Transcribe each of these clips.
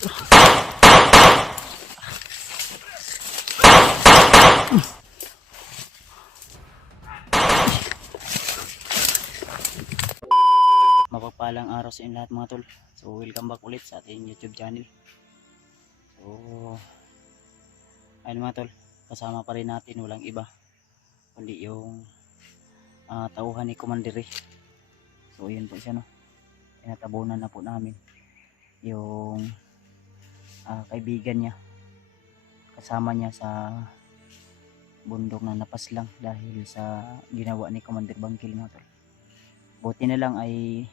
Mapagpalang araw sa inyo lahat mga tol. So welcome back ulit sa ating YouTube channel. So ayun mga tol, kasama pa rin natin walang iba kundi yung tauhan ni Commander Ray. So yun po siya, no, tinatabunan na po namin yung kaibigan niya, kasama niya sa bundok na napaslang dahil sa ginawa ni Commander Bangkil mga tol. Buti na lang ay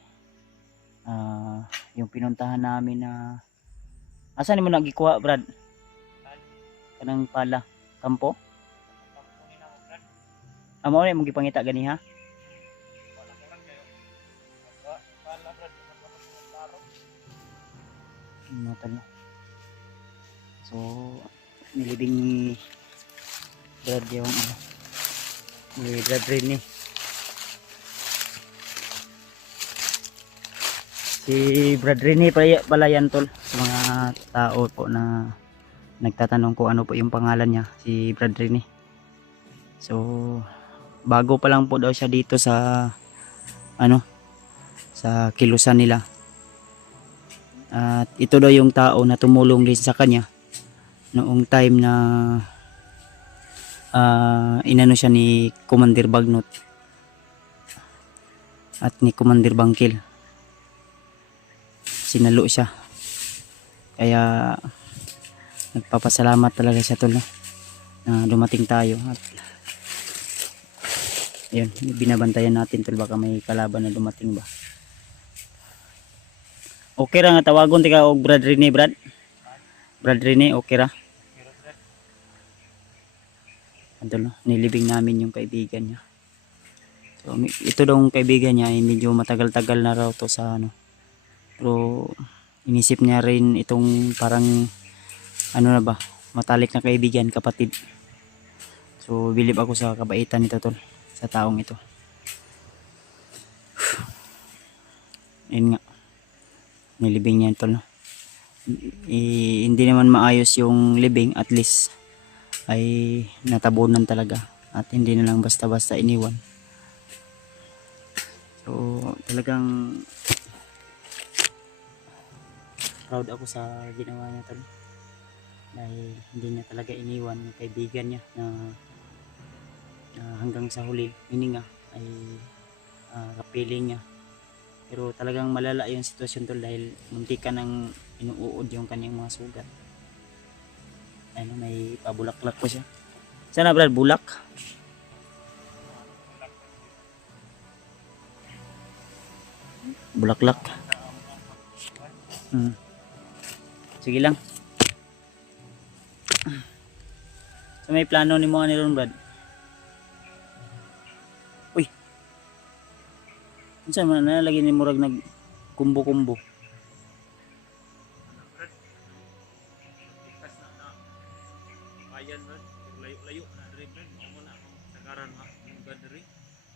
yung pinuntahan namin na asan mo nagikuha, Brad? Kanang pala kampo? Amo ni mong gipangita gani ha? So nilibing ni Brad yung ni Brad rin ni si Brad Rini pala yan tol, sa mga tao po na nagtatanong kung ano po yung pangalan niya, si Brad Rini. So bago pa lang po daw siya dito sa sa kilusan nila, at ito daw yung tao na tumulong din sa kanya noong time na inano siya ni Commander Bagnot at ni Commander Bangkil. Sinalo siya, kaya nagpapasalamat talaga siya tol, no, na dumating tayo at yun, binabantayan natin tol, baka may kalaban na dumating ba. Okay ra nga tawagon tika og Brad Rini, Brad Rini, okay ra tol, no? Nilibing namin yung kaibigan niya. So ito daw yung kaibigan niya ay medyo matagal-tagal na raw to sa pero inisip niya rin itong parang na ba, matalik na kaibigan, kapatid. So bilib ako sa kabaitan nito tol, sa taong ito. Yun nga, nilibing niya tol, no? Hindi naman maayos yung libing, at least ay natabunan talaga at hindi na lang basta-basta iniwan. So talagang proud ako sa ginawa niya tol, dahil hindi niya talaga iniwan yung kaibigan niya na hanggang sa huli hininga ay kapiling niya. Pero talagang malala yung sitwasyon tol, dahil munti ka nang inuud yung kanyang mga sugat. May pabulaklak pa siya. Sana Brad, bulak? Bulaklak. Sige lang. So may plano ni mga niron, Brad? Uy. Unsa man na lagi ni murag nag kumbo-kumbo?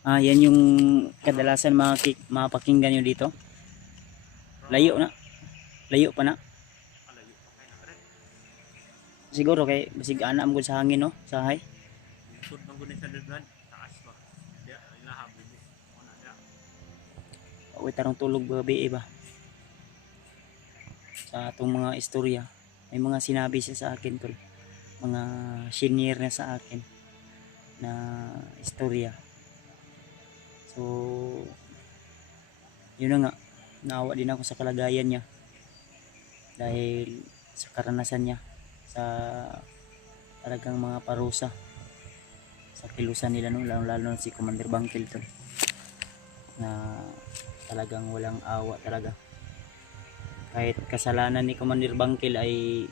Yan yung kadalasan mapakinggan nyo dito. Layo pa na. Siguro kay basig ana mo sa hangin, no, sa hay. Uy, tarong tulog gabi ba? Sa atong mga istorya, may mga sinabi siya sa akin tol, mga senior na sa akin na istorya. So yun na nga, naawa din ako sa kalagayan niya dahil sa karanasan niya sa talagang mga parusa sa kilusan nila, no, lalo si Commander Bangkil tol, na talagang walang awa talaga. Kahit kasalanan ni Commander Bangkil ay,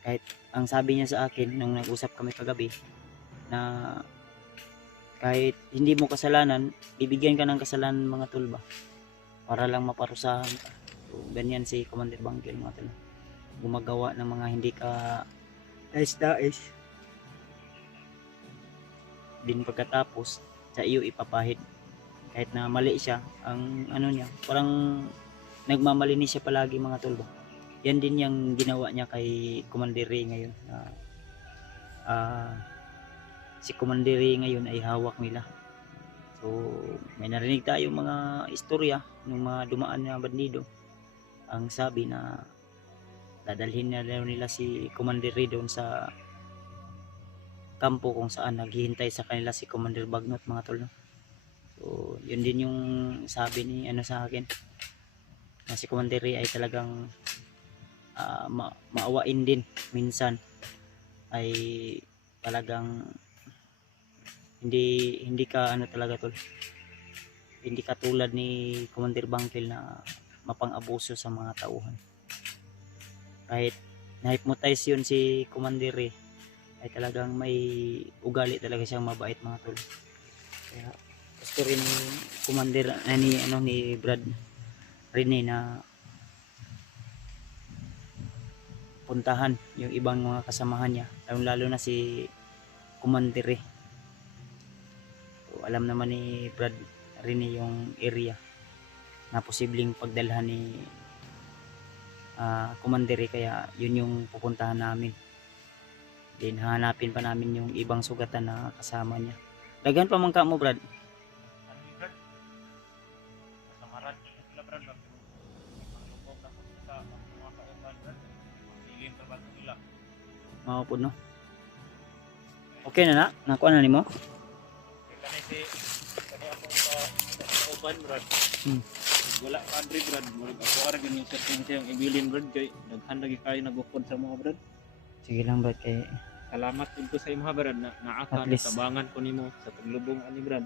kahit ang sabi niya sa akin nung nag-usap kami kagabi, na kahit hindi mo kasalanan, bibigyan ka ng kasalanan mga tol ba, para lang maparusahan ka. So, ganyan si Commander Bangkil mga tol, gumagawa ng mga hindi ka dais-dais, din pagkatapos sa iyo ipapahid kahit na mali siya ang niya, parang nagmamalinis siya palagi mga tol ba. Yan din yung ginawa niya kay Commander Ray ngayon. Si Commander Ray ngayon ay hawak nila. So may narinig tayo mga istorya ng mga dumaan na bandido. Ang sabi na dadalhin na nila si Commander Ray doon sa kampo kung saan naghihintay sa kanila si Commander Bagnot mga tol. No? So yun din yung sabi ni sa akin na si Commander Ray ay talagang maawain din minsan, ay talagang hindi ka talaga tol, hindi ka tulad ni Commander Bangkil na mapang-abuso sa mga tauhan. Kahit na-hypnotize yun si Commander Ray, ay talagang may ugali talaga siyang mabait mga tol. Kaya gusto rin ni Commander ni Brad Rene na puntahan yung ibang mga kasamahan niya, lalo na si Commander Ray. So, alam naman ni Brad Rene yung area na posibleng pagdalhan ni Commander Ray, kaya yun yung pupuntahan namin. Then hanapin pa namin yung ibang sugatan na kasama niya. Dagan pa man ka mo Brad. Mao no. Okay na nakuha na nimo? Kani ako sa uban Brad. Wala pa Andre Brad, murag ako ara gani sa yung ibilin Brad kay daghan lagi kayo nagukod sa mga Brad. Sige lang Brad, kay salamat ko sa imong Brad na naaka tabangan ko nimo sa paglubong ani Brad.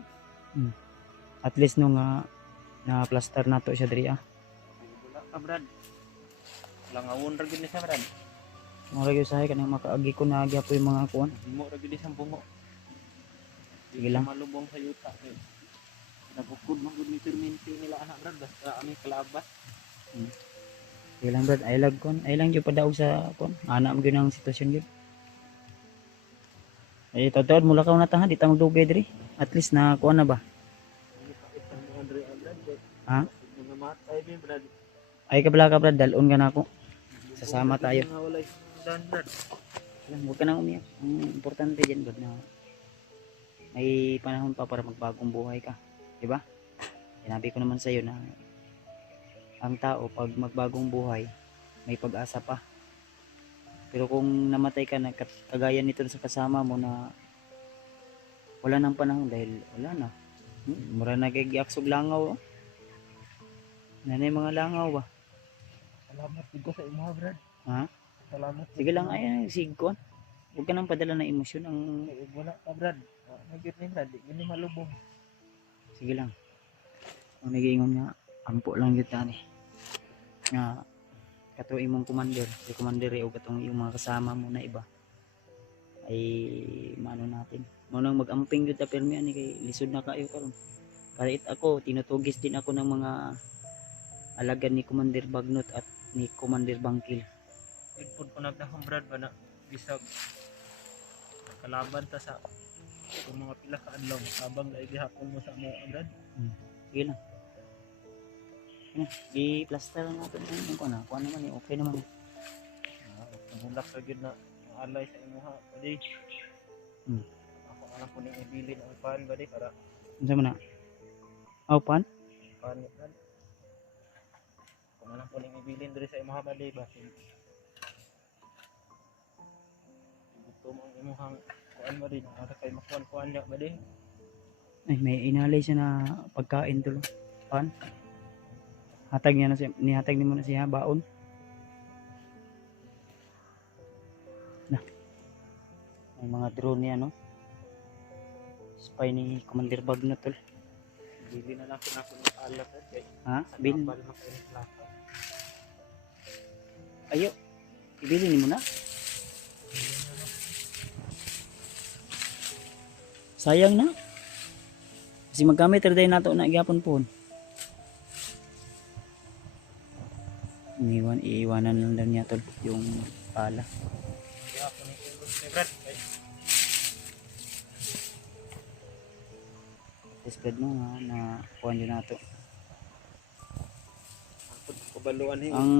At least nung na plaster nato siya diri Wala pa Brad. Langawon ra gid ni sa Brad. Mura gyud sahay kanang makaagi ko na agya yung mga kuan. Mo ra gid isang bungo. Sige lang. Malubong sa yuta kay nabukod man gud ni perminti nila anak Brad basta ami kalabas. Sige lang Brad, ay lang gyud padaog sa kuan. Ana mo gyud ang sitwasyon gyud. Ay totoo mula ka na tahan di ta magdugay diri. At least na kuan na ba? Ha? Mga matay ni Brad. Ay kabala ka Brad, dalon ka na ako. Sasama tayo. Brad. Huwag ka nang umiyak. Ang importante dyan Brad na may panahon pa para magbagong buhay ka. Diba? Sinabi ko naman sa'yo na ang tao pag magbagong buhay may pag-asa pa. Pero kung namatay ka na kagaya nito sa kasama mo na wala nang panahon dahil wala na. Mura nagigiaksog langaw. Nanay mga langaw ba? Salamat ko sa imo Brad. Ha? Salamat. Sige lang ay sigkon. Huwag ka nang padala ng emosyon ang Wala pa Brad. Nagyot ni Brad, di malubong. sige lang. Ang nagiingon nga ampo lang gyud tani. Nga kato imong commander, si Commander o katong yung mga kasama mo na iba ay mano natin. Mo nang magamping gyud ta permi ani kay lisod na kayo karon. Kahit ako tinutugis din ako ng mga alagad ni Commander Bagnot at ni Commander Bangkil. Ipod ko nagdahong Brad ba na bisag kalaban ta sa kung mga pila ka adlaw habang naigihapon mo sa mga Brad. Sige lang. I-plaster lang natin yung kuha na. Kuha naman eh. Okay naman eh. Nagulak sa gid na alay sa imuha badi. Ako alam ko ning ibilin ang pan badi para Unsa man na? Oh, pan? pan ni Brad. Kung alam ko ning ibilin diri sa imuha badi ba. Gusto mo ang imuhang kuan badi para kay makuan-kuan niya badi. Ay, may inalay siya na pagkain tulo. Pan? Hatag niya na siya. Nihatag niya muna siya baon. Na. May mga drone niya no? Spy ni Commander Bagnot tol. Bili na lang ko na ako ng alat kay. Ha? Bin? Bal na kayo ng plata. Ayo. Ibili ni mo na. Sayang na. Kasi magkamit rin nato na igapon po. Iiwanan lang daw niya tol yung pala. Kaya ako ning ilus ni Brad. Spread mo nga na kuhan din nato. kabaluan ni. Ang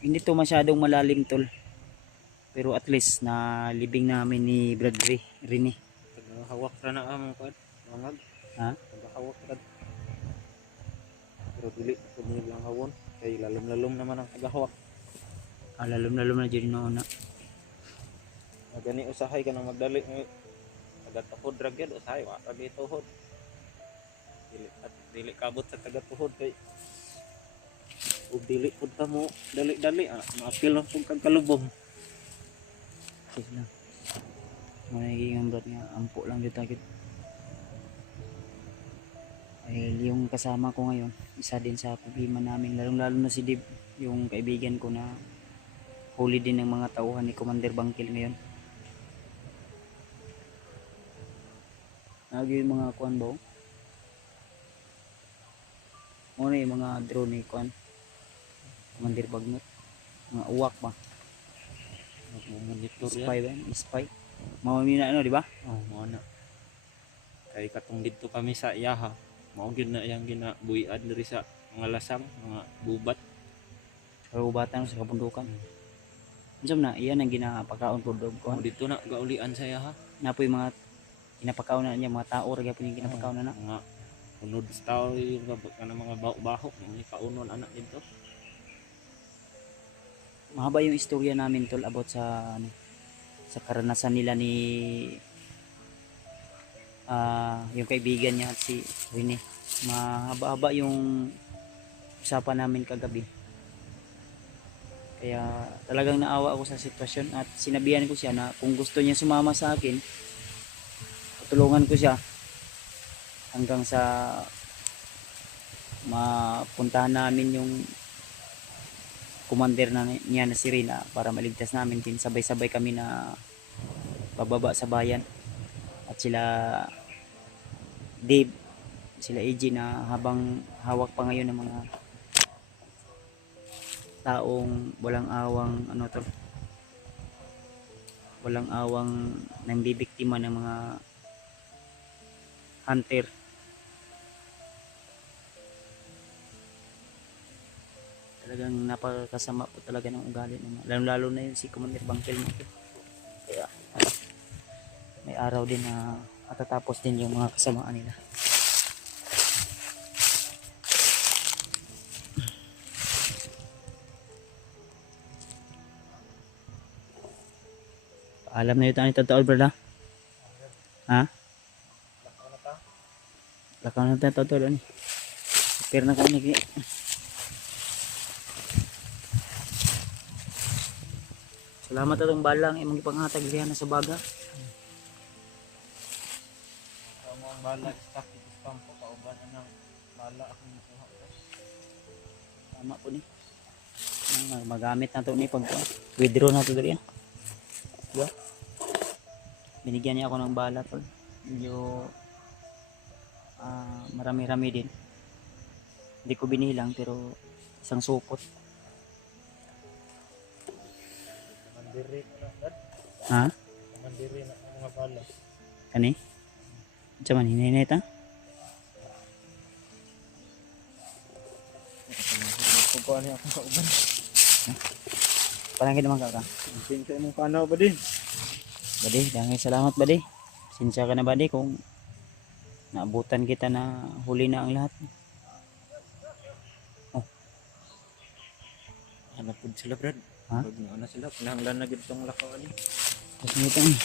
hindi to masyadong malalim tol. Pero at least na libing namin ni Brad Rini. Hawak ra na among kuan. Mangag. Ha? Hawak ra. Pero dili ko lang hawon kay lalom-lalom naman ang tagahawak. Lalom na dyan noon na. Gani usahay ka nang magdali ng taga-tuhod ra gyud usahay wa ra gyud tuhod. Dili kabot sa taga-tuhod kay ug dili pud ta mo dali-dali maapil lang pud kag kalubom. Sige lang. Magiging Brad nga ampo lang dito agad. Ay yung kasama ko ngayon, isa din sa problema namin, lalong-lalo na si Dib, yung kaibigan ko na huli din ng mga tauhan ni Commander Bangkil ngayon. Nagyo yung mga kuan ba? Muna yung mga drone ni kuan. Commander Bagnot. Mga uwak ba? Monitor Spy ba? Spy. Mawami na ano, di ba? Oh, mo na. Kay katong didto kami sa iyaha, mao gyud na iyang ginabuhian diri sa mga lasang, mga bubat. Kagubatan sa kabundukan. Unsam na, iyan ang ginapakaon ko dog Oh, kuan. dito na gaulian sa iyaha. Napoy mga ginapakaon na niya, mga tao ra gyapon yung ginapakaon na. Mga unod sa tao yung mga baho-baho, mga kaunon anak dito. Mahaba yung istorya namin tol about sa ano, sa karanasan nila ni yung kaibigan niya at si Rene. Mahaba-haba yung usapan namin kagabi. Kaya talagang naawa ako sa sitwasyon at sinabihan ko siya na kung gusto niya sumama sa akin, tutulungan ko siya hanggang sa mapuntahan namin yung commander niya na si Rina para maligtas namin din. Sabay-sabay kami na pababa sa bayan at sila Dave, sila AJ na habang hawak pa ngayon ng mga taong walang awang ano to, walang awang nambibiktima ng mga hunter. Talagang napakasama po talaga ng ugali ng lalo na yun si Commander Bangkel mo. Kaya may araw din na matatapos din yung mga kasamaan nila. Alam na yun tayo totoo brada. Ha? Lakaw na tayo totoo ni. Pero na kami salamat atong balang imong ipanghatag diha na sa baga. Amo ang bala stock ito kampo kauban ng bala akong nakuha ko. Tama po ni. Magamit na to ni pag withdraw na to diri. Diba? Binigyan niya ako ng bala tol. Medyo marami-rami din. Hindi ko binilang pero isang supot. Mandiri na dad. Ha? Mandiri na ang mga bala. Kani? Diyan hininita? Kukuha niya akong kauban. Parang naman kaka. Sintay mong kanaw ba din? Badi, dangay salamat badi. Sinsya ka na badi kung naabutan kita na huli na ang lahat. Ano po sila brad? Ha? Pag ano sila, pinahanglan na gitong lakaw ali. Tapos nito eh.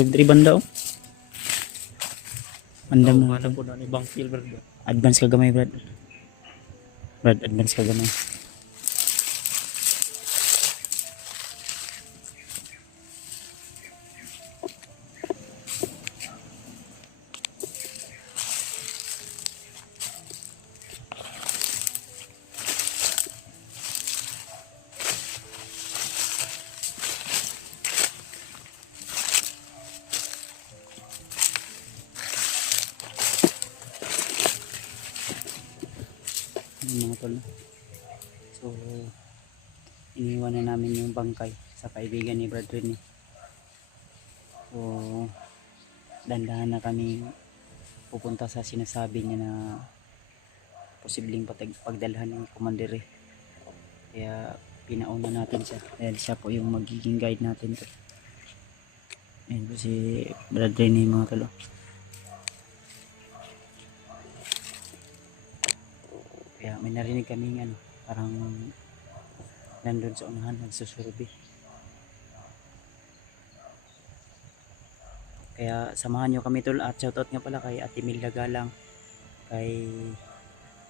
Bagdriban daw. Andam na. Ano po na ni Bangkil brad? Advance ka gamay Brad. Brad, advance ka gamay. Yung mga tol. So iniwan na namin yung bangkay sa kaibigan ni Brad Rini. So dandahan na kami pupunta sa sinasabi niya na posibleng pagdalhan ng commander eh. Kaya pinauna natin siya dahil siya po yung magiging guide natin to. Ayan po si Brad Rene mga tol. Kaya may narinig kaming ano, parang nandun sa unahan nagsusurvey. Kaya samahan nyo kami tol, at shoutout nga pala kay Ate Milda Galang, kay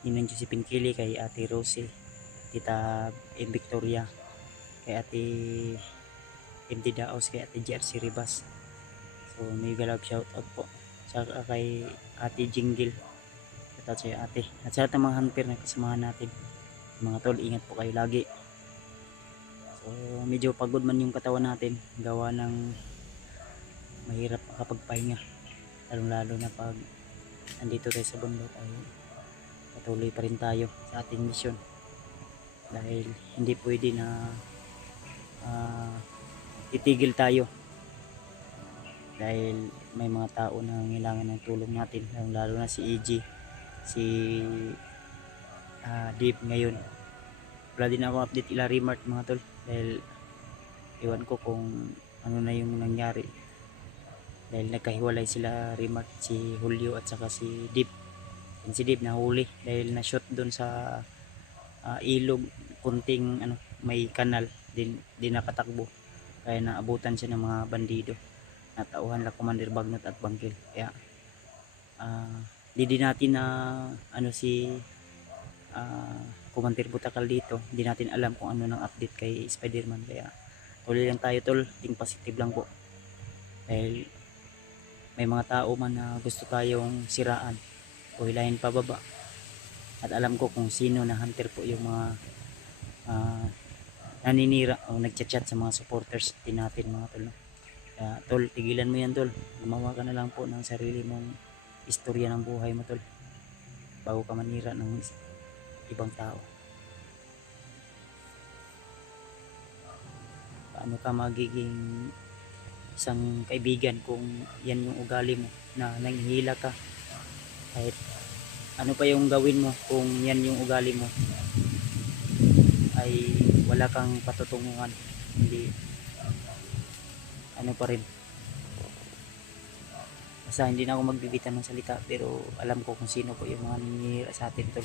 Ninang Josephine Kili, kay Ate Rosie, Tita Victoria, kay Ate MD Daos, kay Ate JRC Ribas. So may galab shoutout po. Saka kay Ate Jingle, shoutout sa ate. At sa lahat ng mga hunter na kasamahan natin, mga tol, ingat po kayo lagi. So medyo pagod man yung katawan natin, gawa ng mahirap makapagpahinga, lalo na pag nandito tayo sa bundok ay patuloy pa rin tayo sa ating misyon, dahil hindi pwede na titigil tayo dahil may mga tao na kailangan ng tulong natin, lalo na si EG, si Dave ngayon. Wala din ako update ila Remart mga tol, dahil iwan ko kung ano na yung nangyari, dahil nagkahiwalay sila Remart, si Julio at saka si Deep. And si Deep nahuli dahil na shoot doon sa ilog, kunting ano, may kanal din nakatakbo, kaya naabutan siya ng mga bandido, natauhan la Commander Bagnot at Bangkil. Kaya di natin na ano si Commander Butakal dito, hindi natin alam kung ano ng update kay Spider-Man. Kaya tuloy lang tayo tol, ting positive lang po, dahil may mga tao man na gusto tayong siraan o hilahin pababa, at alam ko kung sino na hunter po yung mga naninira o nagchat-chat sa mga supporters din natin mga tol. Kaya tol, tigilan mo yan tol, gumawa ka na lang po ng sarili mong istorya ng buhay mo tol, bago ka manira ng ibang tao. Paano ka magiging isang kaibigan kung yan yung ugali mo, na nanghihila ka? Kahit ano pa yung gawin mo, kung yan yung ugali mo ay wala kang patutunguhan, hindi ano pa rin. Basta hindi na ako magbibitan ng salita, pero alam ko kung sino po yung mga nanghihila sa atin tol.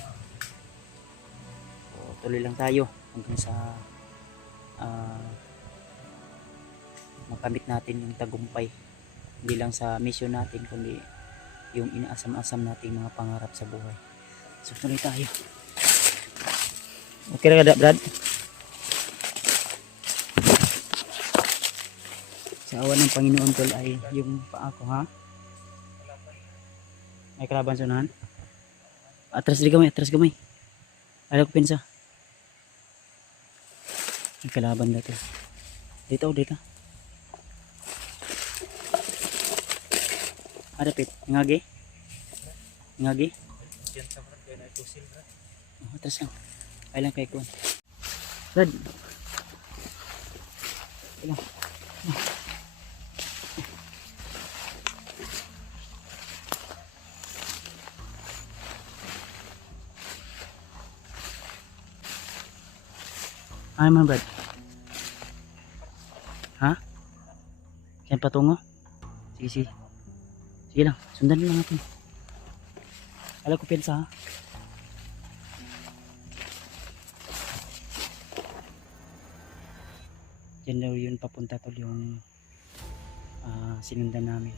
So, tuloy lang tayo hanggang sa makamit natin yung tagumpay, hindi lang sa mission natin kundi yung inaasam-asam nating mga pangarap sa buhay. So tuloy tayo. Okay na kada Brad? Sa awa ng Panginoon tol ay yung paa ko ha, may kalaban sunahan. Atras gamay. Alam ko pinsa, may kalaban na to. Dito. Adapit, ngagi. Diyan sa Brad, kaya na-tusil Brad. Atas lang. Kailan kay kuwan. Brad. Kailan. Ay man Brad. Ha? Saan patungo? Sige. Sige lang, sundan lang natin. Alam ko pensa ha. Diyan daw yun papunta tol yung sinundan namin.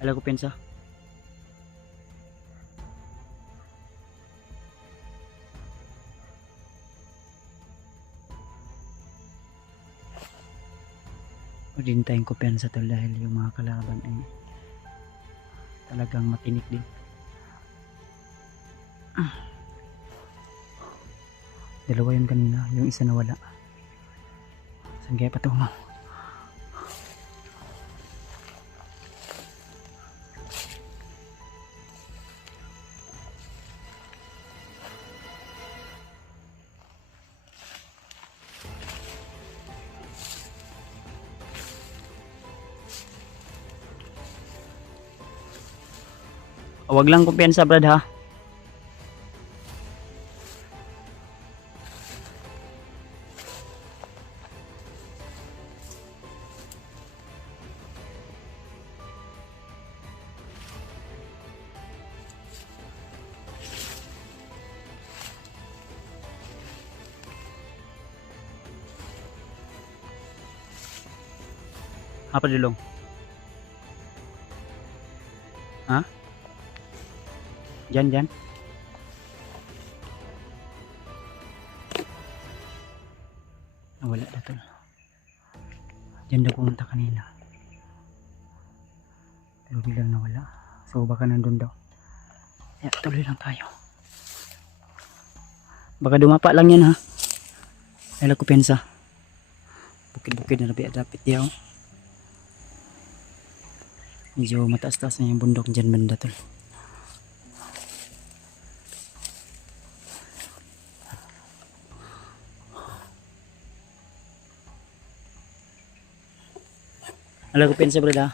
Alam ko pensa. Din tayong kumpiyansa tol, dahil yung mga kalaban ay talagang matinik din. Dalawa yun kanina, yung isa nawala. Saan kaya patungo? Huwag lang kumpiyansa Brad ha. Apa dulong? Ha? Diyan, diyan. Nawala na tol. Diyan daw pumunta kanina. Pero bilang nawala. So baka nandun daw. Kaya tuloy lang tayo. Baka dumapa lang yan ha. Kaya ko pensa. Bukid-bukid na rapid yaw. Medyo mataas-taas na yung bundok dyan banda tol. Alam ko pensa brad ha.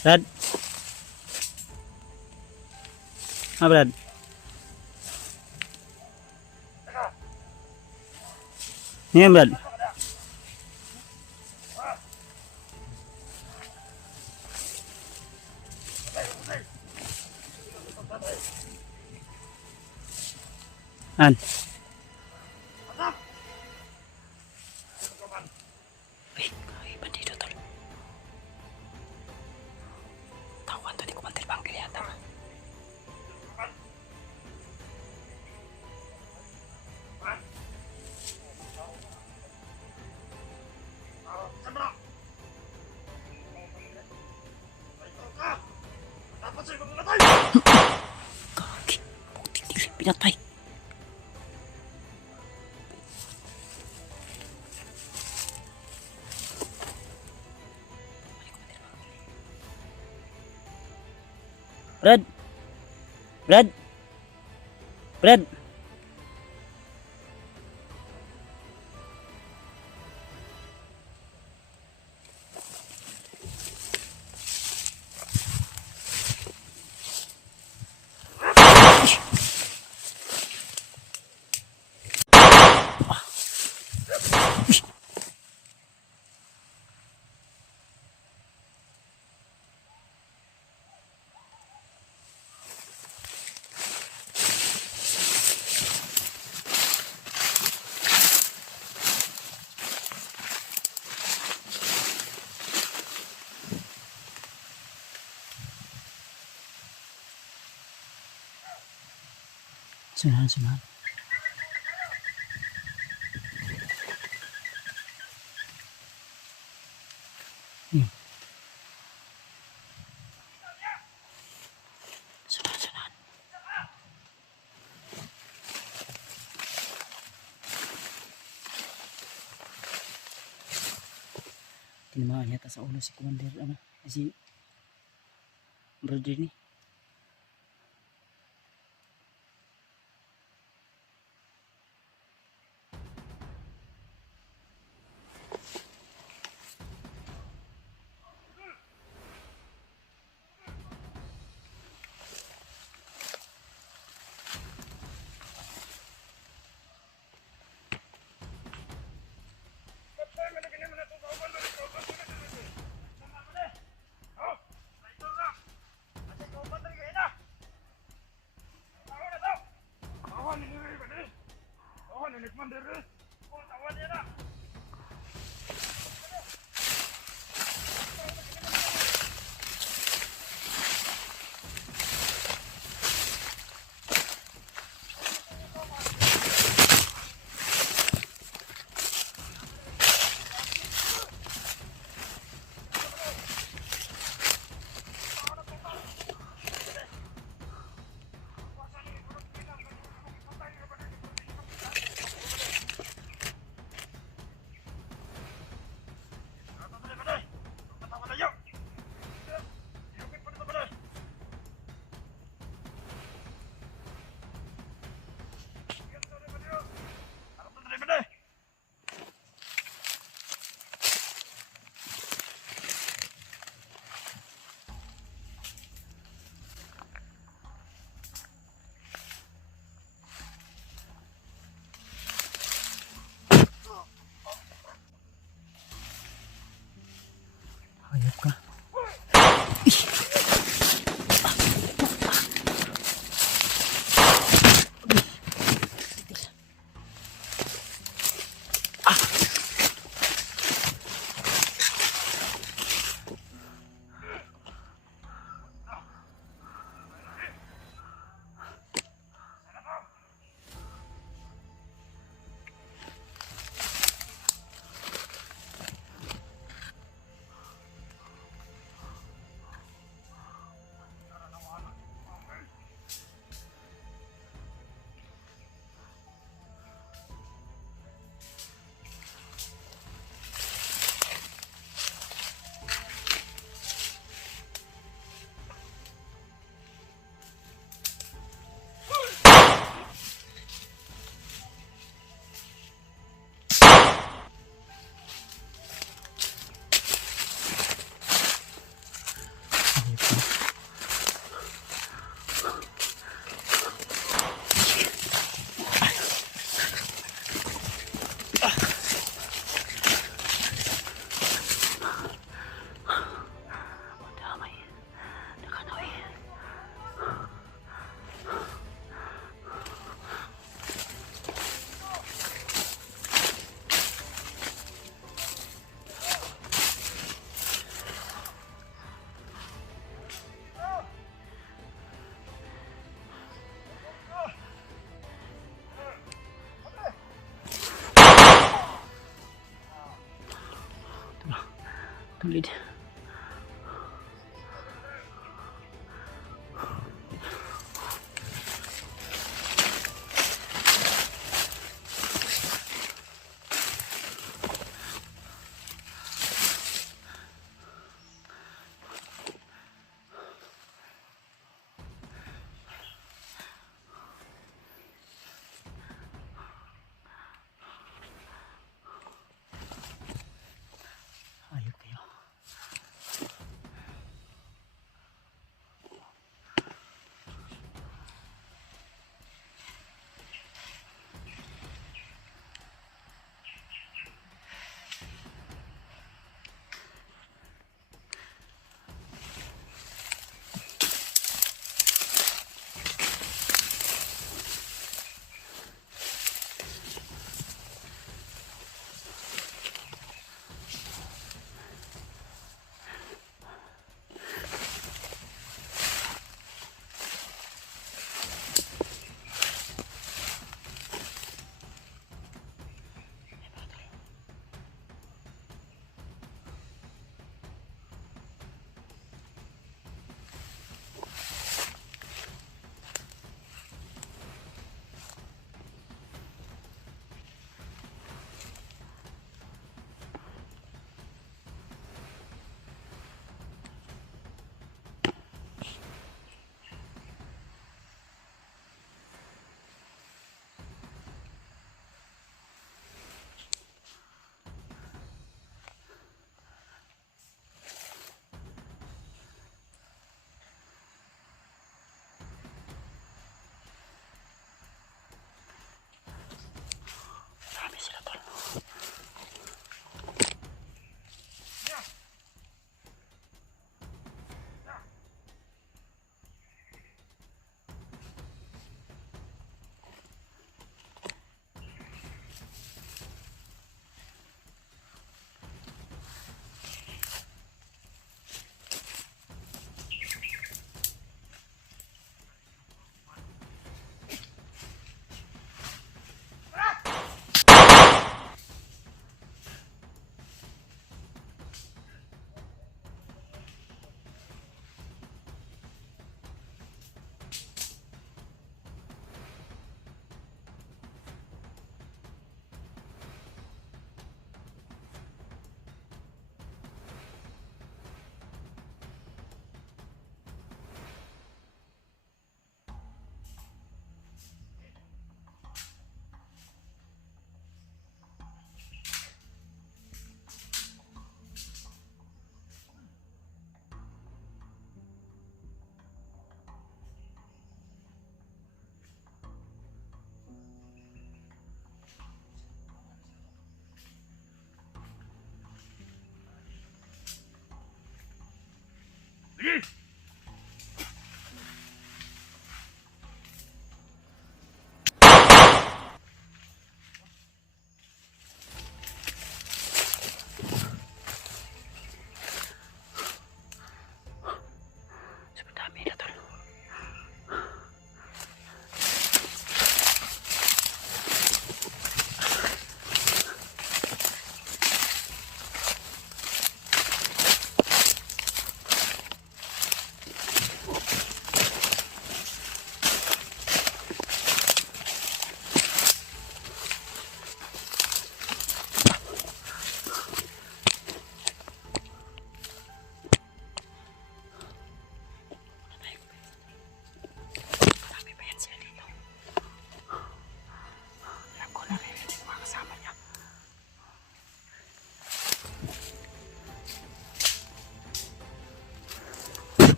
Brad. Ah, Brad. Yan, Brad. An. Ay, bandido tol. Tawan to ni Kumantil Bangkil yata. Kaki, putik dili pinatay. Brad. Brad. Brad. Sunahan. Sunahan. Tinamaan yata sa ulo si Commander si brother ni. Solid. Ayun kayo.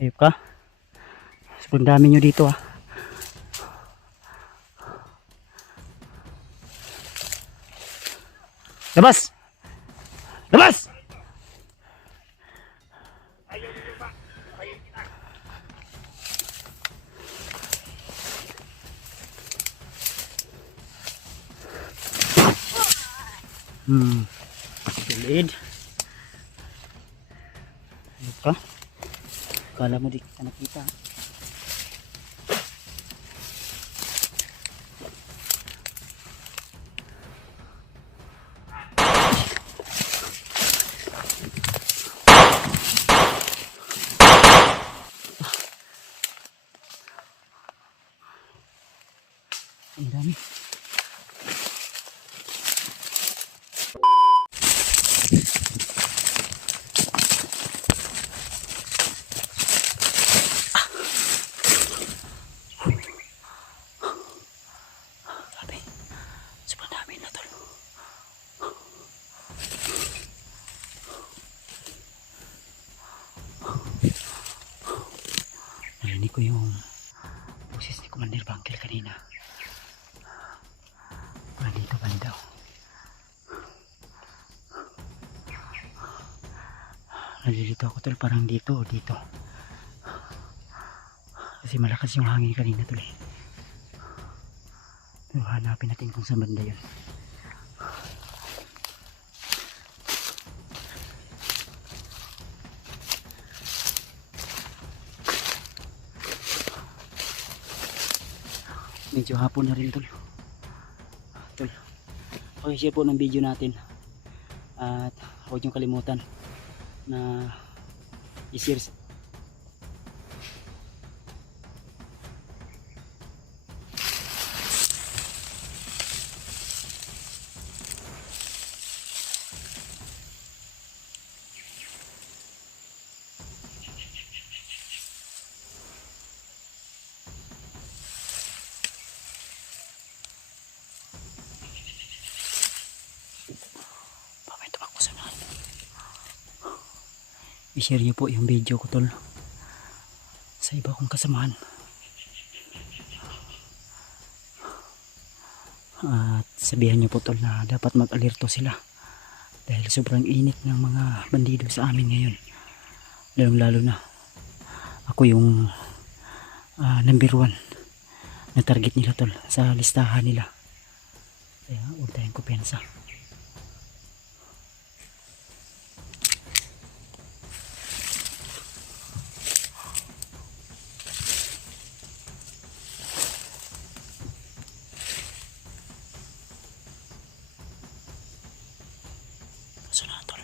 Ayop ka. Sobrang dami nyo dito ah. Labas! Labas! Silid. Ayop ka. Kala mo di ka nakita. Ang dami. Grabe. Sobrang dami na tol. Narinig ko yung boses ni Commander Bangkel kanina. Dito banda. Nalilito ako tol, parang dito o dito. Kasi malakas yung hangin kanina tol eh. Pero hanapin natin kung saan banda yun. Medyo hapon na rin tol. Okay, share po ng video natin at huwag niyong kalimutan na i-share. I-share nyo po yung video ko tol sa iba kong kasamahan at sabihan nyo po tol na dapat mag-alerto sila dahil sobrang init ng mga bandido sa amin ngayon, lalong lalo na ako yung number 1 na target nila tol sa listahan nila, kaya huwag tayong kumpiyansa. Tol.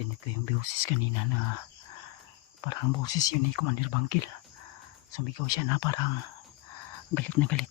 Rinig ko yung boses kanina na parang boses yun ni Commander Bangkel. Sumigaw siya na parang galit na galit.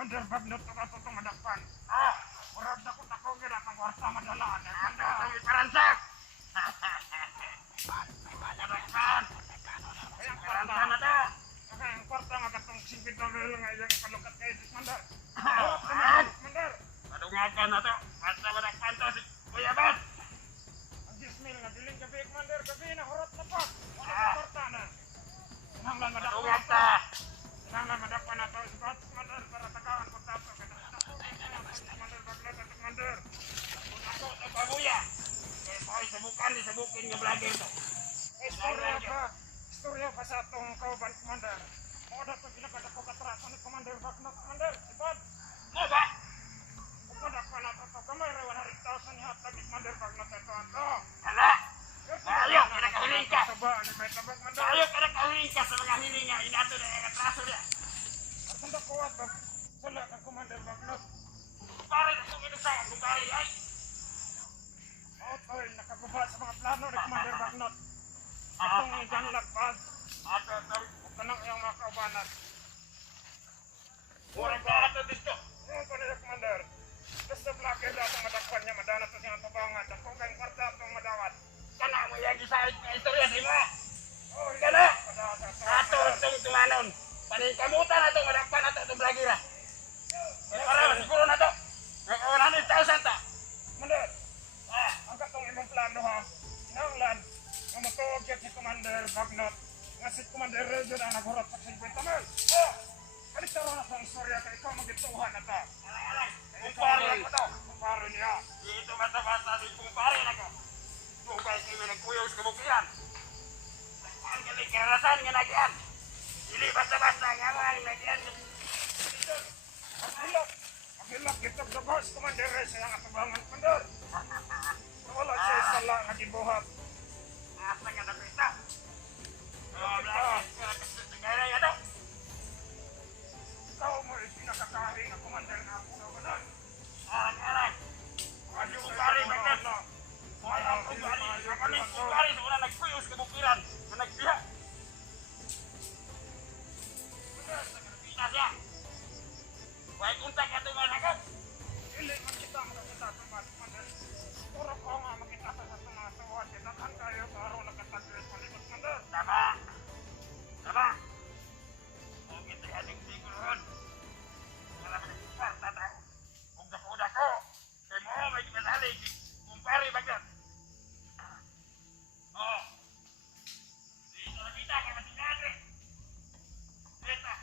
Commander Bagnot na katutong madakpan. Ah, murad na ko takong gina pang kwarta madalaan. Ando, ang iparansak! Madakpan! Ay, ang kwarta na to! Okay, ang kwarta nga katong singkit na lalo nga yung palukat kayo, Commander. Commander! Madungagan na to. Kwarta madakpan to si Kuya Bas. Ang 10,000 nga diling gabi, Commander. Gabi na, hurot na po. Kwarta na. Sinanglan madakpan to. Sinanglan madakpan na to. Spot, Commander, para tagaan ko tapo. Commander, Bagnot at Commander. Ako sa babuya. Kaya po ay sabukin nga vlogger to. Istorya pa sa itong kauban, Commander. Mga dato pinakadako katraso ni Commander Bagnot, Commander. Sipad. Mo ba? Pagpadakpan na ito, kamay rin 100,000 ni Hatag ni Commander Bagnot ito. Hala! Ayaw, kinakahiling ka! Ayaw, kinakahiling ka sa mga hiling nga. Inato na yung katraso niya. At kung nakuha ito, sala kang Commander Bagnot. Kumpare na kung inasaya, kumpare ay! Otoy, nakaguba sa mga plano ni Commander Bagnot. Itong igang lagpas. Ato, huwag ka nang iyong mga kaubanan. Murang ka ato dito. Murang ka nila, Commander. Basta vlogger daw itong madakpan niya, madala ito siyang tabangan. At kung kayong kwarta itong madawat. Kana mo yung gisahit na istorya si mo. Kana! Ato itong tumanon. Paningkamutan na itong madakpan na itong vlogger. Para siguro na ito. 100,000 ta. Commander, ang katong imong plano ha. Nanglan, nga matuog yan si Commander Bagnot. Nga si Commander Region ang naghurot sa 50 mil. Kalitaro na sa istorya ka ikaw magituhan na ta. Kumpare na ko to. Kumpare niya. Dito basta-basta si kumpare na ko. Tugay kayo nagkuyaw sa kabukiran. Ang galing karasan nga nagyan. Dili basta-basta nga mga nagyan. Agilak kita gabas Commander sa yang atubangan Commander. Wala siya sala nga gibuhat. Asa ka na kita. Tagara yan daw. Ikaw mo pinakakahi nga Commander nga ako na ganon. Aray. Ano yung kumpare Bagnot? Ay, ang kumpare. Ang kumpare sa una nagpuyos kabukiran. Na nagbiha. Commander, sa kanapita siya. Why kunta ka ito mga sakot? Hindi makita makakita ito mga Commander. Puro ko nga makita sa mga tuwa. Sinakhan kayo sa araw na katagres malibot Commander. Tama. Tama. Kung ito yan yung siguron. Wala ka nagkwarta tao. Kung dakuda ko. Kaya mo may kimasalig. Kumpare Bagnot. Oo. Dito nakita ka masinadre. Dito.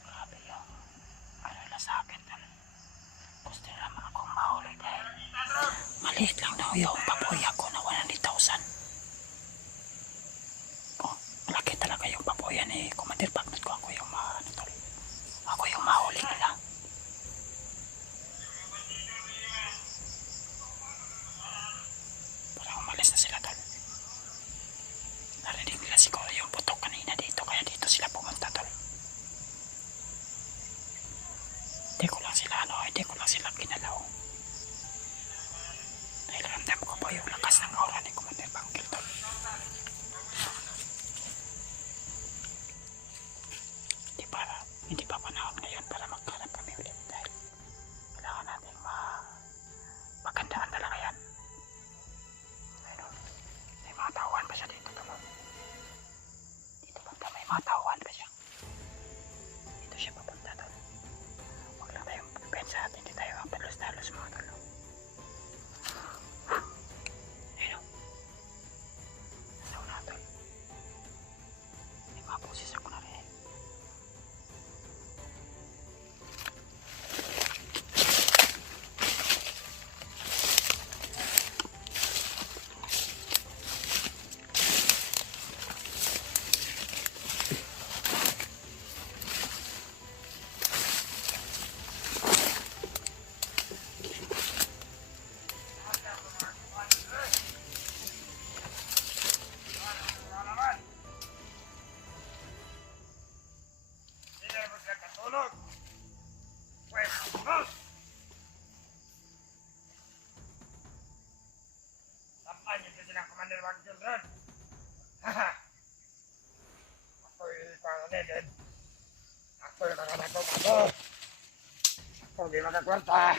Grabe yung ano na sa akin dun. Gusto naman akong mahuli dahil maliit lang daw yung papoy ako na 100,000. Oh, malaki talaga yung papoyan ni Commander Bagnot ko. Ako yung ako yung mahuli nila. Parang umalis na sila tol. Narinig nila siguro yung putok kanina dito kaya dito sila pumunta tol. Hindi ko lang sila kinalaw. Dahil ramdam ko po yung lakas ng aura ni Commander Bagnot tol. Hindi pa panahon ngayon para nila mga children. Haha. Ako'y panganigid. Ako'y nanganakot ako. Ako di makakwarta.